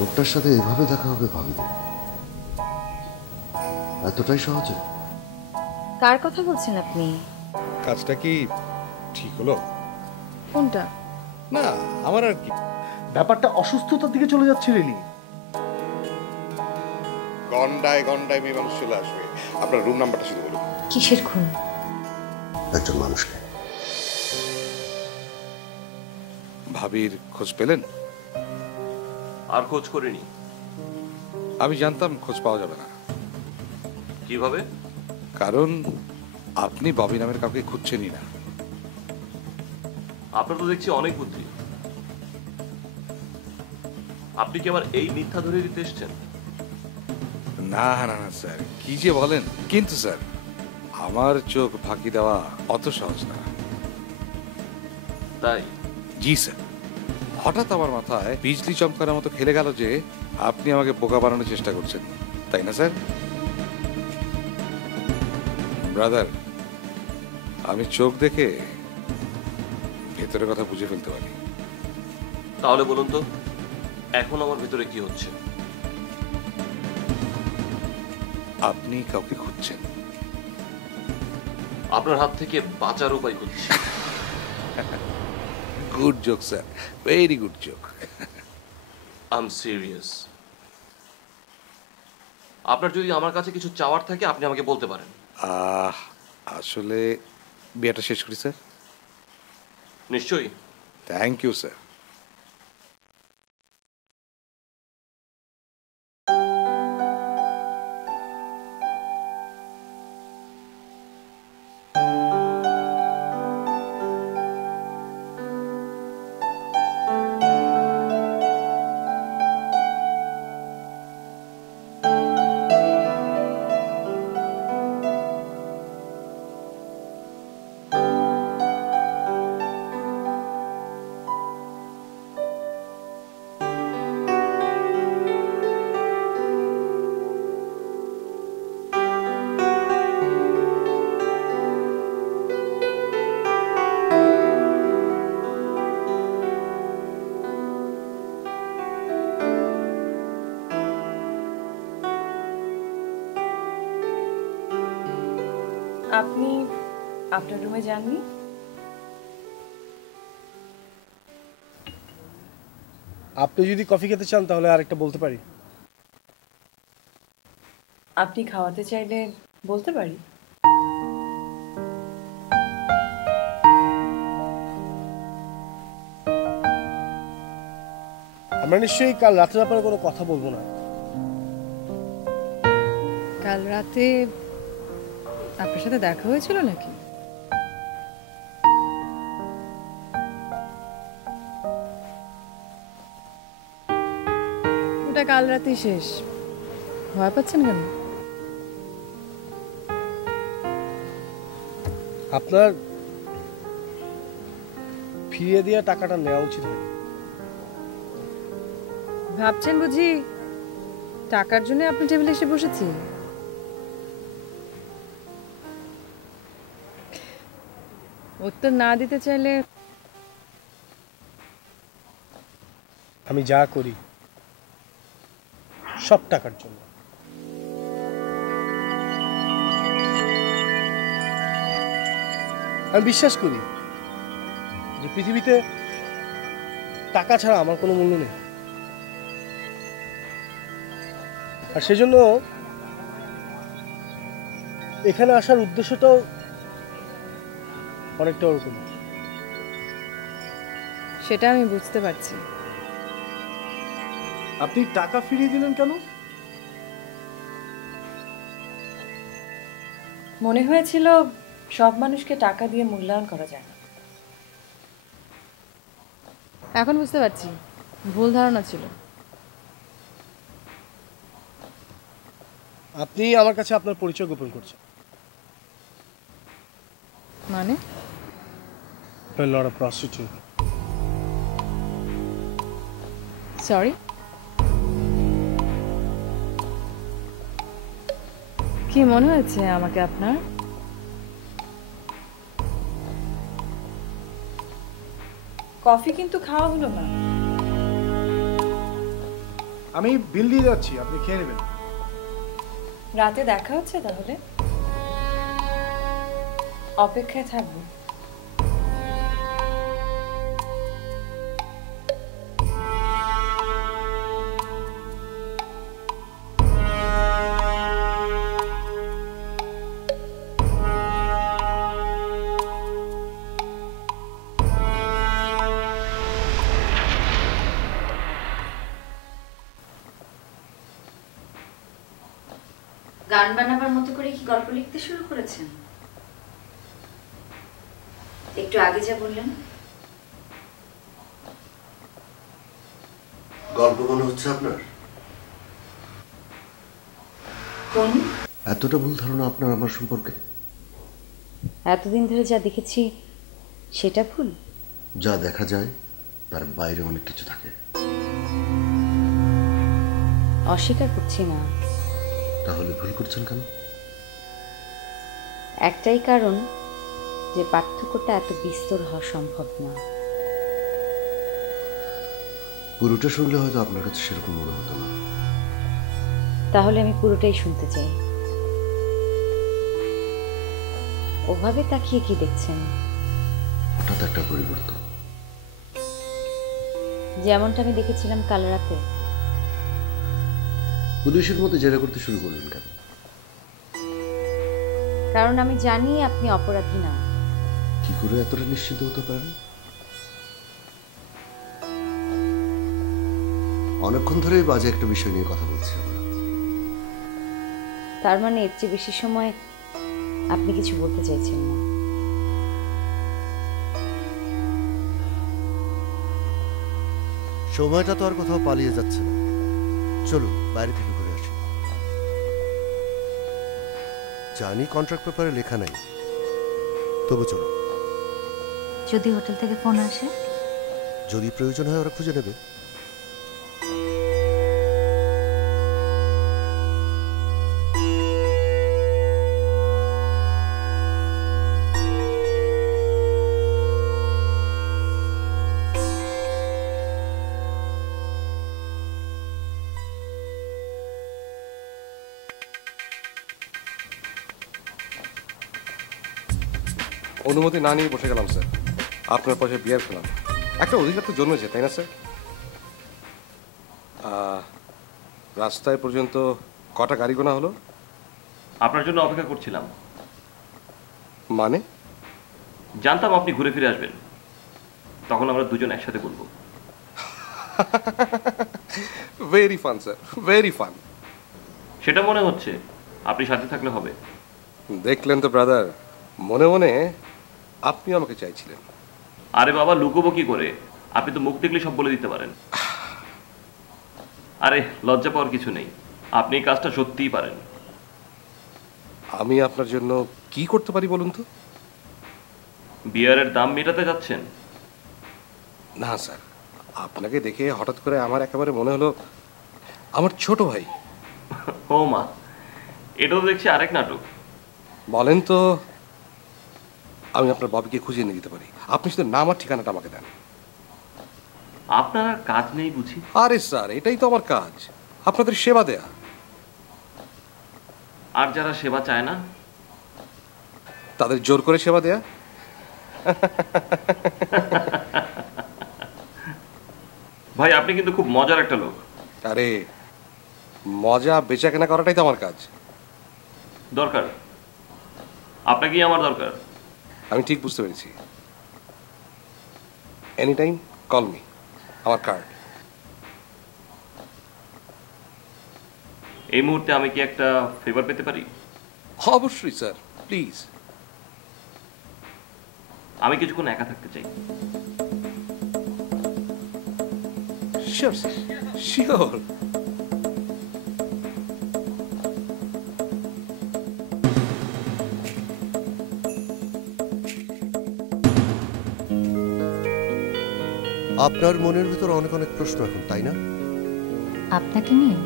লোকটার সাথে এভাবে দেখা হবে ভাবিনি। এতটাই সহজে? কার কথা বলছেন আপনি? কাজটা কি ঠিক হলো? কোনটা? না, আমার আর কি। ব্যাপারটা অসুস্থতার দিকে চলে যাচ্ছে রেলি। গন্ডায় গন্ডায় মেয়ে মানুষ চলে আসবে। আপনার রুম নাম্বারটা শুধু বলুন। কিসের খুন? একজন মানুষকে। ভাবির খোঁজ পেলেন? আর খোঁজ করিনি। আমি জানতাম খোঁজ পাওয়া যাবে না, কিভাবে? কারণ আপনি ববি নামের কাউকে খুঁজছেনই না। আপনার তো দেখছি অনেক বুদ্ধি। আপনি কি আমার এই মিথ্যা ধরে দিতে এসছেন? না না না স্যার, কি যে বলেন। কিন্তু স্যার, আমার চোখ ফাঁকি দেওয়া অত সহজ না। তাই? জি স্যার, হঠাৎ আমার মাথায় বিজলি চমকানোর মতো খেলে গেল যে আপনি আমাকে বোকা বানানোর চেষ্টা করছেন, তাই না স্যার? ব্রাদার, আমি চোখ দেখে ভেতরের কথা বুঝে ফেলতে পারি। তাহলে বলুন তো, এখন আমার ভেতরে কি হচ্ছে? আপনি কাউকে খুঁজছেন। আপনার হাত থেকে বাঁচার উপায় খুঁজছি। Good joke sir, very good joke. I am serious. আপনার যদি আমার কাছে কিছু চাওয়ার থাকে আপনি আমাকে বলতে পারেন। আসলে বিয়েটা শেষ করি স্যার। নিশ্চয়ই। Thank you sir. আপনি আপনার রুমে যাননি? আপনি যদি কফি খেতে চান তাহলে আরেকটা বলতে পারি। আপনি খাওয়াতে চাইলে বলতে পারি। আমরা নিশ্চয়ই কাল রাতের ব্যাপারে কোনো কথা বলবো না। কাল রাতে আপনার সাথে দেখা হয়েছিল নাকি? ওটা কাল রাতেই শেষ। ভয় পাচ্ছেন কেন? আপনার ফিরিয়ে দেওয়া টাকাটা নেওয়া উচিত হয়। ভাবছেন বুঝি টাকার জন্য আপনি টেবিলে এসে বসেছি? উত্তর না দিতে চাইলে আমি যা করি সব টাকার জন্য। আমি বিশ্বাস করি যে পৃথিবীতে টাকা ছাড়া আমার কোনো মূল্য নেই, আর সেজন্য এখানে আসার উদ্দেশ্যটাও অনেকটা ওরকম। সেটা আমি বুঝতে পারছি। আপনি টাকা ফিরিয়ে দিলেন কেন? মনে হয়েছিল সব মানুষকে টাকা দিয়ে মূল্যায়ন করা যায় না। এখন বুঝতে পারছি ভুল ধারণা ছিল। আপনি আমার কাছে আপনার পরিচয় গোপন করছেন। মানে? You're not a prostitute. Sorry? কি মনে হয়েছে আমাকে আপনার? কফি কিন্তু খাওয়া হলো না। আমি বিল দিয়ে যাচ্ছি, আপনি খেয়ে নেবেন। রাতে দেখা হচ্ছে তাহলে? অপেক্ষায় থাকবো। গান বানাবার মতো করে কি গল্প লিখতে শুরু করেছেন? একটু আগে যা বললেন। গল্প মনে হচ্ছে আপনার? কোন? এতটা ভুল ধারণা আপনার আমার সম্পর্কে? এতদিন ধরে যা দেখেছি সেটা ভুল? যা দেখা যায় তার বাইরে অনেক কিছু থাকে। অস্বীকার করছি না। তাহলে ভুল করছেন কেন? একটাই কারণ, যে পার্থক্যটা এত বিস্তর হওয়া সম্ভব না। পুরোটা শুনলে হয়তো আপনার কাছে সেরকম মনে হতো না। তাহলে আমি পুরোটাই শুনতে চাই। ওভাবে তাকিয়ে কি দেখছেন? হঠাৎ একটা পরিবর্তন। যেমনটা আমি দেখেছিলাম কাল রাতে। পুলিশের মধ্যে জেরা করতে শুরু করলেন কেন? কারণ আমি জানি আপনি অপরাধী না। কি করে এতটা নিশ্চিত হতে পারেন? অনেকক্ষণ ধরেই বাজে একটা বিষয় নিয়ে কথা বলছি আমরা। তার মানে এর চেয়ে বেশি সময় আপনি কিছু বলতে চাইছেন না। সময়টা তো আর কোথাও পালিয়ে যাচ্ছে না। চলুন বাইরে থেকে ঘুরে আসি। জানি কন্ট্রাক্ট পেপারে লেখা নাই, তবু চলো। যদি হোটেল থেকে ফোন আসে? যদি প্রয়োজন হয় ওরা খুঁজে নেবে। অনুমতি না নিয়ে বসে গেলাম স্যার। আপনার পাশে বিয়ার খেলাম। একটা অধিকার তো জন্মেছে, তাই না স্যার? রাস্তায় পর্যন্ত কটা গাড়ি গোনা হলো? আপনার জন্য অপেক্ষা করছিলাম। মানে? জানতাম আপনি ঘুরে ফিরে আসবেন, তখন আমরা দুজন একসাথে বলবো। Very fun sir, very fun. সেটা মনে হচ্ছে, আপনি সাথে থাকলে হবে। দেখলেন তো ব্রাদার, মনে মনে আপনি আমাকে চাইছিলেন। আরে বাবা, লুকোবো কি করে? আপনি তো মুখ দেখলে সব বলে দিতে পারেন। আরে লজ্জা পাওয়ার কিছু নেই, আপনি এই কাজটা সত্যিই পারেন। আমি আপনার জন্য কি করতে পারি বলুন তো? বিয়ারের দাম মেটাতে যাচ্ছেন? না স্যার, আপনাকে দেখে হঠাৎ করে আমার একেবারে মনে হলো আমার ছোট ভাই। ও মা, এটাও দেখছি আরেক নাটক। বলেন তো, আমি আপনার বাবিকে খুঁজে নিয়ে দিতে পারি। আপনি শুধু নাম আর ঠিকানাটা আমাকে দেন। আপনার আর কাজ নেই বুঝি? আরে স্যার, এটাই তো আমার কাজ, আপনাদের সেবা দেয়া। আর যারা সেবা চায় না, তাদের জোর করে সেবা দেয়া। ভাই আপনি কিন্তু খুব মজার একটা লোক। আরে মজা বেচা কেনা করাটাই তো আমার কাজ। দরকার আপনাকেই আমার দরকার। আমি ঠিক বুঝতে পেরেছি। এনি টাইম কল মি, আমার কার্ড। এই মুহূর্তে আমি কি একটা ফেভার পেতে পারি? অবশ্যই স্যার, প্লিজ। আমি কিছুক্ষণ একা থাকতে চাই। Sure sir, sure. আপনার মনের ভিতর অনেক অনেক প্রশ্ন এখন, তাই না? আপনাকে নিয়ে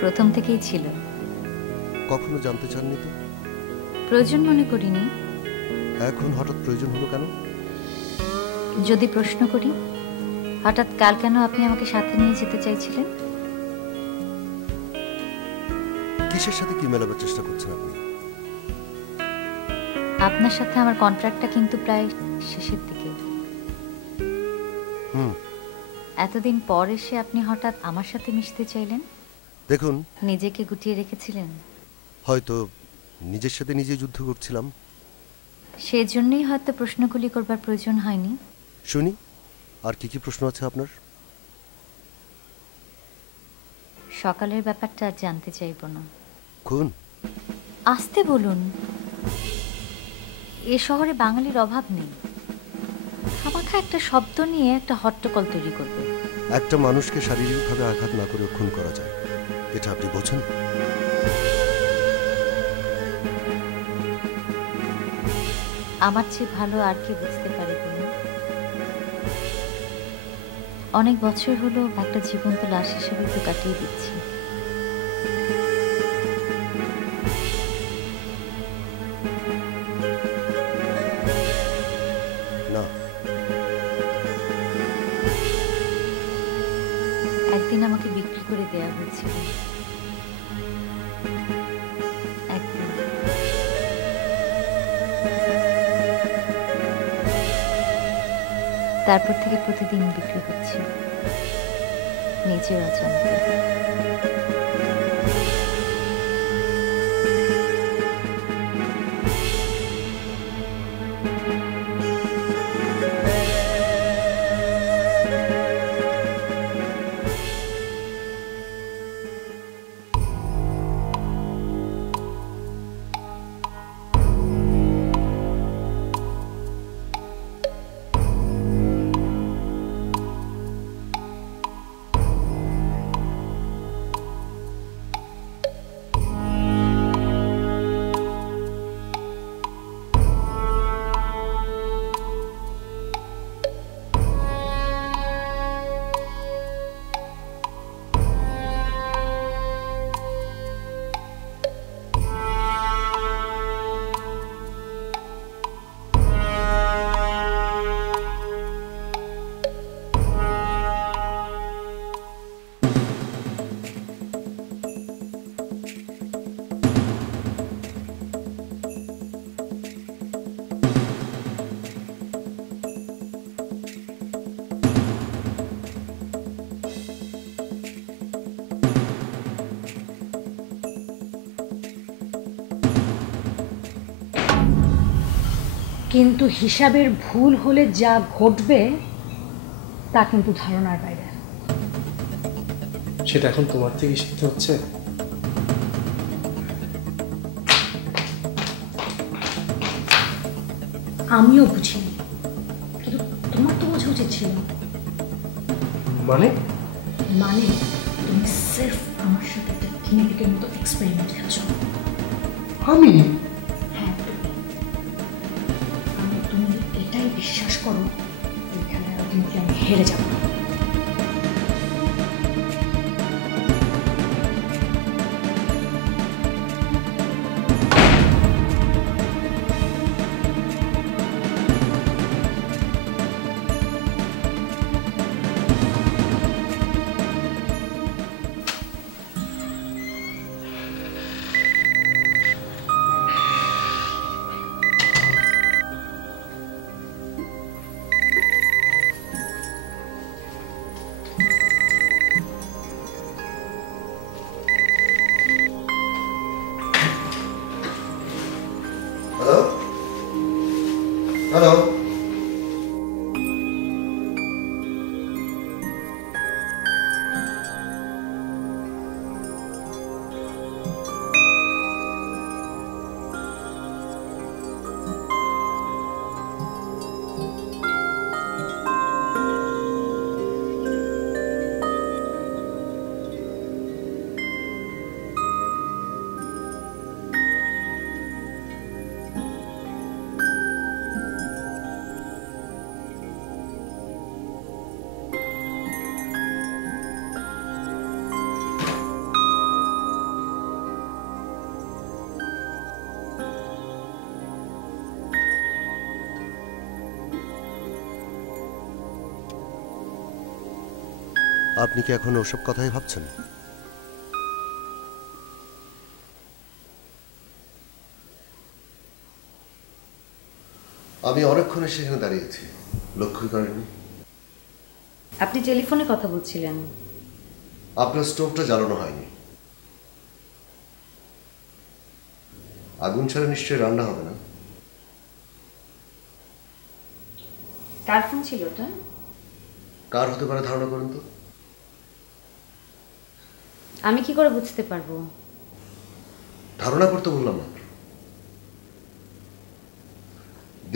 প্রথম থেকেই ছিল। কখনো জানতে চাননি তো? প্রয়োজন মনে করিনি। এখন হঠাৎ প্রয়োজন হলো কেন? যদি প্রশ্ন করি হঠাৎ কাল কেন আপনি আমাকে সাথে নিয়ে যেতে চাইছিলেন? কিসের সাথে কি মেলাবার চেষ্টা করছেন আপনি? আপনার সাথে আমার কন্ট্রাক্টটা কিন্তু প্রায় শেষের দিকে। হুম। এতদিন পর এসে আপনি হঠাৎ আমার সাথে মিশতে চাইলেন। দেখুন, নিজেকে গুটিয়ে রেখেছিলেন, হয়তো নিজের সাথে নিজে যুদ্ধ করছিলাম। সেজন্যই হয়তো প্রশ্নগুলি করবার প্রয়োজন হয়নি। শুনি, আর কি কি প্রশ্ন আছে আপনার? সকালের ব্যাপারটা আর জানতে চাইব না। খুন? আসতে বলুন। এ শহরে বাঙালির অভাব নেই। খামাখা একটা শব্দ নিয়ে একটা হট্টগোল তৈরি করবে। একটা মানুষকে শারীরিকভাবে আঘাত না করে খুন করা যায়, এটা আপনি বোঝেন? আমার চেয়ে ভালো আর কি বুঝতে পারে তুমি? অনেক বছর হলো একটা জীবন্ত লাশ হিসেবে তো কাটিয়ে দিচ্ছি। না, একদিন আমাকে বিক্রি করে দেয়া হয়েছিল। একদিন। তারপর থেকে প্রতিদিন বিক্রি হচ্ছে, নিজের অজান্তে। কিন্তু হিসাবের ভুল হলে যা ঘটবে তা কিন্তু ধারণার বাইরে। সেটা এখন তোমার থেকে শিখতে হচ্ছে। আমিও বুঝিনি, কিন্তু তোমার তো বোঝা উচিত ছিল। মানে? মানে তুমি সির্ফ আমার সাথে একটা গিনিপিগের মতো এক্সপেরিমেন্ট খেলছো। আমি? হ্যাঁ, তুমি এটাই বিশ্বাস করো এই খেলায় আলটিমেটলি আমি হেরে যাবো। আপনি কি এখন ওসব কথাই ভাবছেন? আমি অনেকক্ষণ সেখানে দাঁড়িয়েছি, লক্ষ্য করেননি? আপনি টেলিফোনে কথা বলছিলেন। আপনার স্টোভটা জ্বালানো হয়নি। আগুন ছাড়া নিশ্চয়ই রান্না হবে না। কার ফোন ছিল ওটা? কার হতে পারে ধারণা করুন তো। আমি কি করে বুঝতে পারবো? ধারণা করতে বললাম না।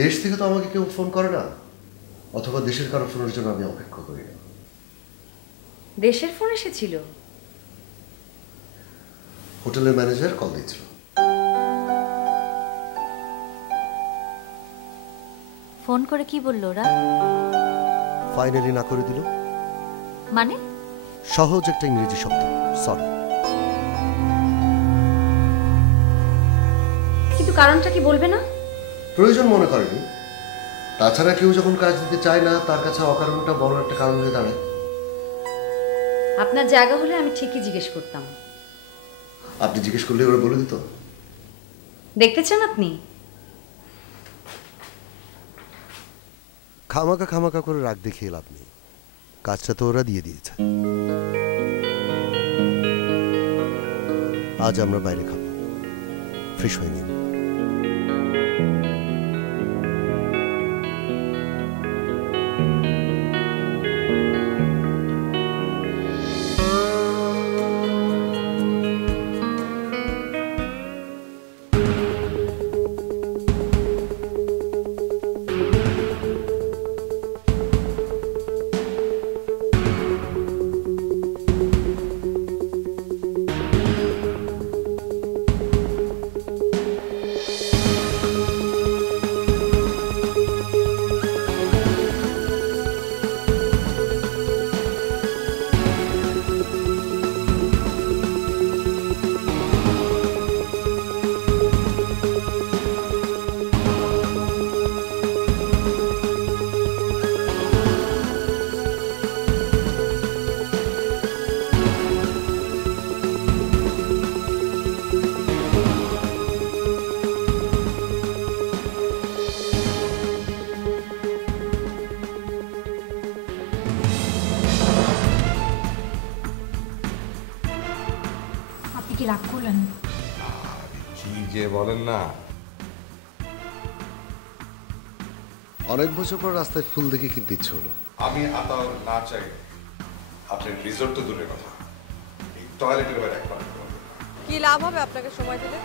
দেশ থেকে তো আমাকে কেউ ফোন করে না, অথবা দেশের কারো ফোনের জন্য আমি অপেক্ষা করি না। দেশের ফোন এসেছিল? হোটেলের ম্যানেজার কল দিয়েছিল। ফোন করে কি বললো ওরা? ফাইনালি না করে দিল। মানে? সহজ একটা ইংরেজি শব্দ, সরি। কিন্তু কারণটা কি বলবে না? প্রয়োজন মনে করেনি। তাছাড়া কেউ যখন কাজ দিতে চায় না, তার কাছে অকারণটা বড় একটা কারণ হয়ে দাঁড়ায়। আপনার জায়গা হলে আমি ঠিকই জিজ্ঞেস করতাম। আপনি জিজ্ঞেস করলে ওরা বলে দিত। দেখতে চান আপনি? খামাকা খামাকা করে রাগ দেখিয়ে লাভ নেই, কাজটা তো ওরা দিয়ে দিয়েছে। আজ আমরা বাইরে খাবো, ফ্রেশ হয়ে নিন। আপনি কি রাগ করলেন? কি যে বলেন না। অনেক বছর পর রাস্তায় ফুল দেখে কিনতে ইচ্ছে হলো। আমি আতার না চাই আপনি রিসোর্ট তো দূরের কথা, এই টয়লেটের বাইরে একবার কি লাভ হবে আপনাকে সময় দিলে?